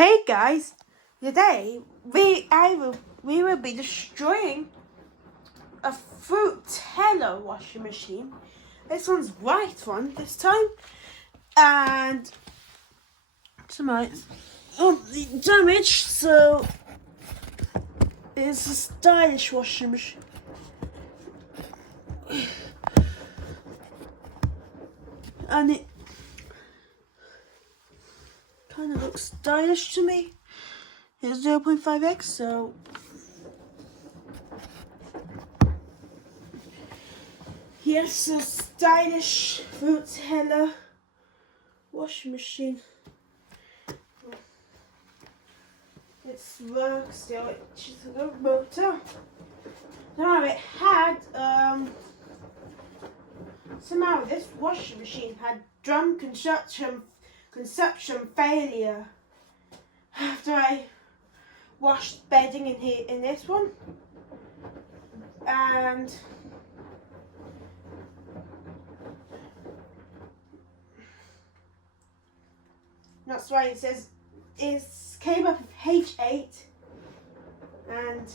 Hey guys, today we will be destroying a fruit Tella washing machine. This one's white one this time, and some damage. So it's a stylish washing machine. And it kind of looks stylish to me. It's 0.5x, so yes, a stylish fruit Tella washing machine. It works still, it's a good motor. Now it had somehow this washing machine had drum consumption failure after I washed bedding in this one, and that's why it says it came up with H8 and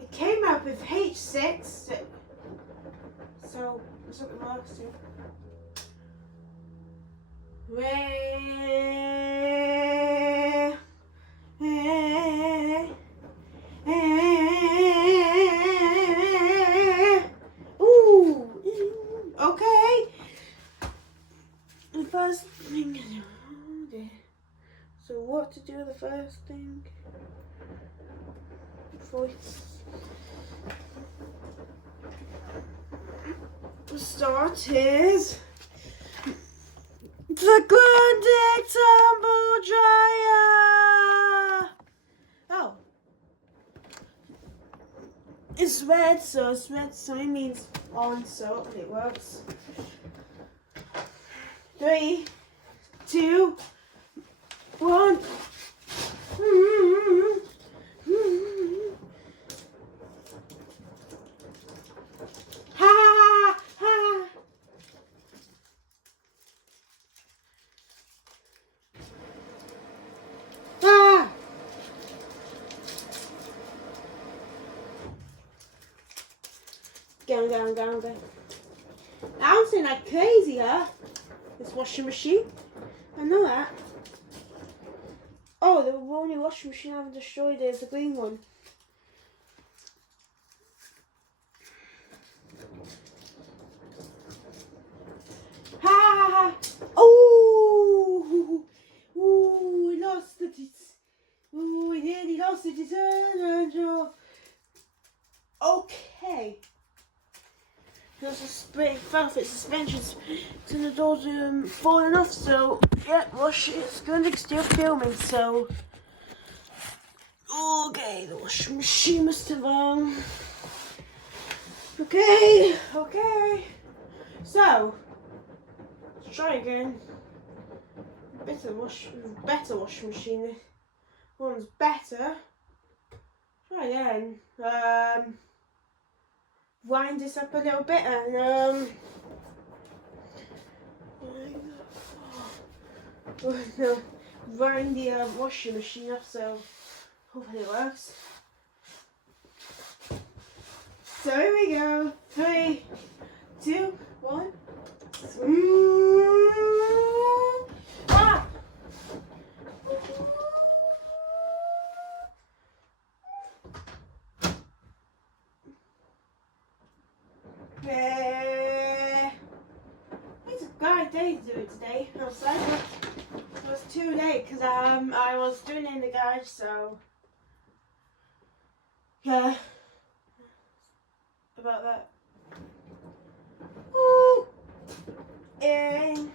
it came up with H6, so that's what it works to. Okay. The first thing. So what to do? The first thing. The start is the Grundig Tumble Dryer. Oh, it's red, so it means on, so it works. 3, 2, 1. Go. I'm saying like crazy, huh? This washing machine. I know that. Oh, the only washing machine I haven't destroyed is the green one. Ha! Oh! Ooh, we lost the. Ooh, we nearly lost the detergent. Okay. There's a spray velvet suspensions to the doors falling off, so yeah, it's going to still filming, so okay, the washing machine must have okay, so let's try again. Better washing machine. This one's better. Try again. Wind this up a little bit and wind the washing machine up, so hopefully it works. So here we go. 3, 2, 1. Ah! It's a great day to do it today outside, but it was too late because I was doing it in the garage, so yeah, about that. Ooh. And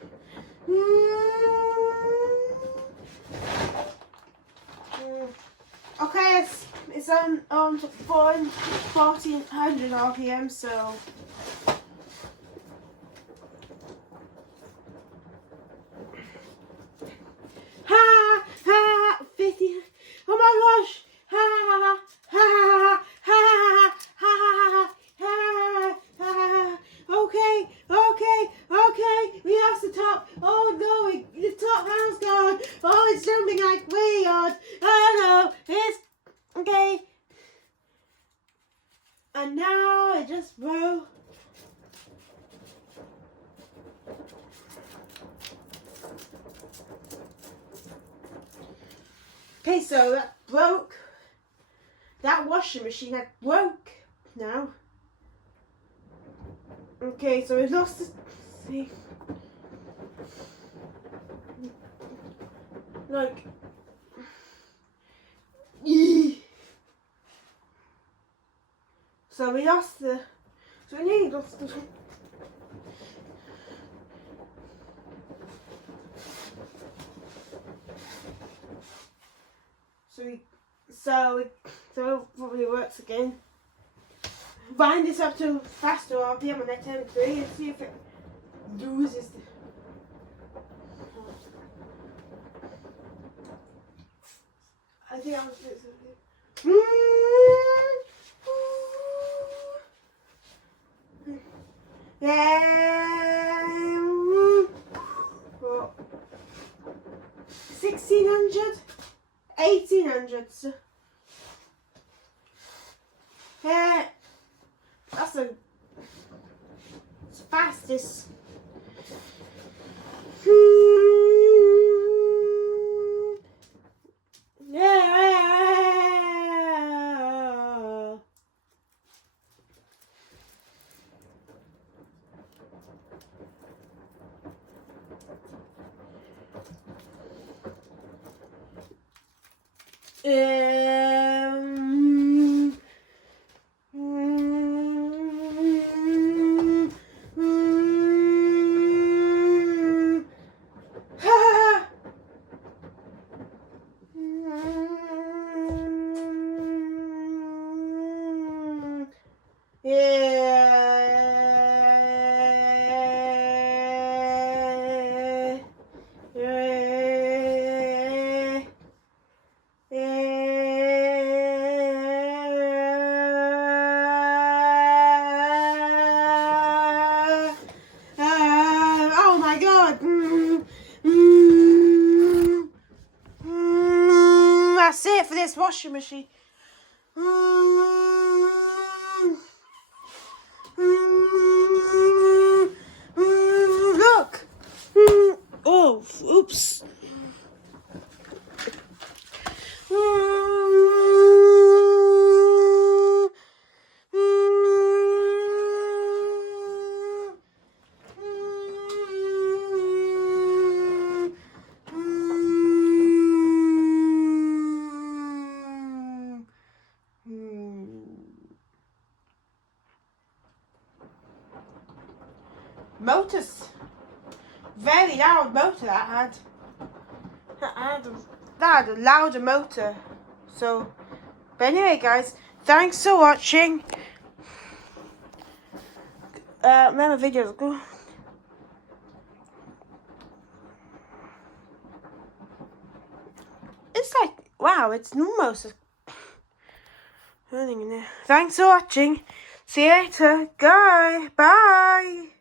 okay, it's on to 1400 RPM, so ha 50. Oh my gosh, okay, we lost the top. Oh no, the top handle's gone. Oh, it's down acting like weird. Oh no, it's okay. And now it just broke. Okay, so that broke. That washing machine that broke now. Okay, so we lost the thing. Like, so we lost the. So we nearly lost the. So it probably works again. Wind this up to faster RPM on that M3 and see if it loses the. I think I was doing something. Yeah. 1600, 1800. Yeah, that's the fastest. Oh my god! That's it for this washing machine. Look! Oh, oops. Motors. Very loud motor that had. That had a louder motor. So, but anyway guys, thanks for watching. Remember videos go. It's like, wow, it's almost running in there. Thanks for watching. See you later. Bye.